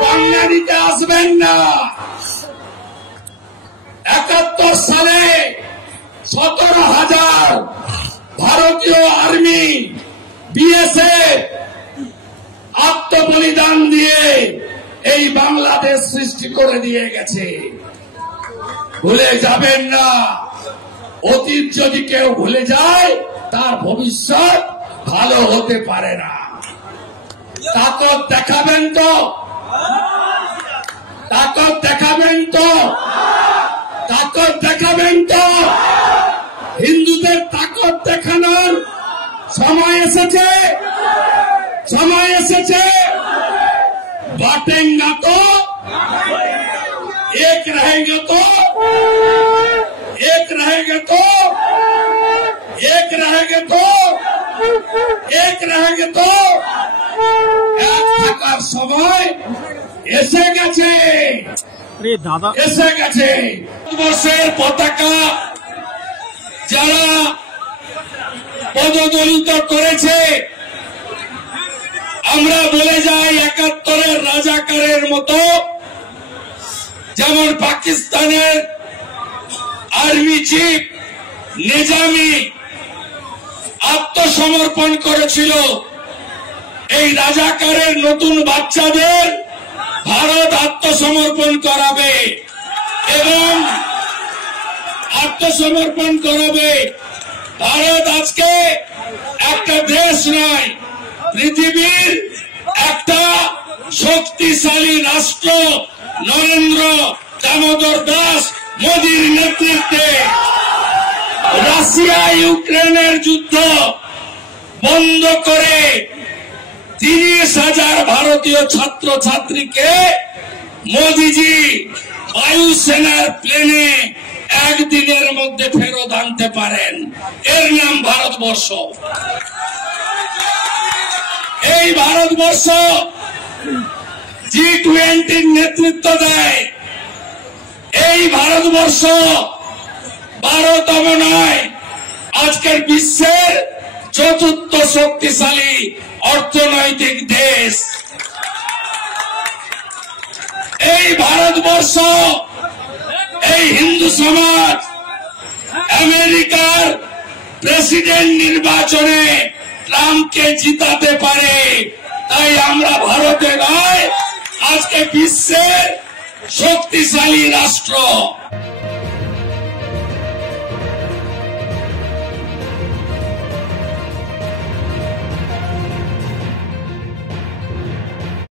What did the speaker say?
পাঙ্গা নিতে আসবেন না। 71 সালে 17,000 ভারতীয় আর্মি বিএসএফ আত্মবলিদান দিয়ে এই বাংলাদেশ সৃষ্টি করে দিয়ে গেছে। ভুলে যাবেন না। অতীত যদি কেউ ভুলে যায় তার ভবিষ্যৎ ভালো হতে পারে না। তাকত দেখাবেন তো, তাকত দেখাবেন তো, তাকত দেখাবেন তো। হিন্দুদের তাকত দেখানোর সময় এসেছে, সময় এসেছে। बांटेंगे तो एक रहेंगे तो एक रहेंगे तो एक रहेंगे तो एक रहेंगे तो এক থাকার সময় এসে গেছে, এসে গেছে। ভারতবর্ষের পতাকা যারা পদদলিত করেছে, আমরা বলে যাই 71-এর রাজাকারের মতো, যেমন পাকিস্তানের আর্মি চিফ নিজামি আত্মসমর্পণ করেছিল। এই রাজাকারের নতুন বাচ্চাদের ভারত আত্মসমর্পণ করাবে এবং আত্মসমর্পণ করাবে। ভারত আজকে একটা দেশ নয়, পৃথিবীর একটা শক্তিশালী রাষ্ট্র। নরেন্দ্র দামোদর দাস মোদীর নেতৃত্বে রাশিয়া ইউক্রেনের যুদ্ধ বন্ধ করে 30,000 ভারতীয় ছাত্র ছাত্রীকে মোদীজি বায়ুসেনার প্লেনে একদিনের মধ্যে ফেরত আনতে পারেন। এর নাম ভারতবর্ষ। এই ভারতবর্ষ G20 নেতৃত্ব দেয়। এই ভারতবর্ষ 12তম নয়, আজকের বিশ্বের 4র্থ শক্তিশালী অর্থনৈতিক দেশ। এই ভারতবর্ষ, এই হিন্দু সমাজ আমেরিকার প্রেসিডেন্ট নির্বাচনে ট্রাম্পকে জিতাতে পারে। তাই আমরা ভারতে নয়, আজকে বিশ্বের শক্তিশালী রাষ্ট্র।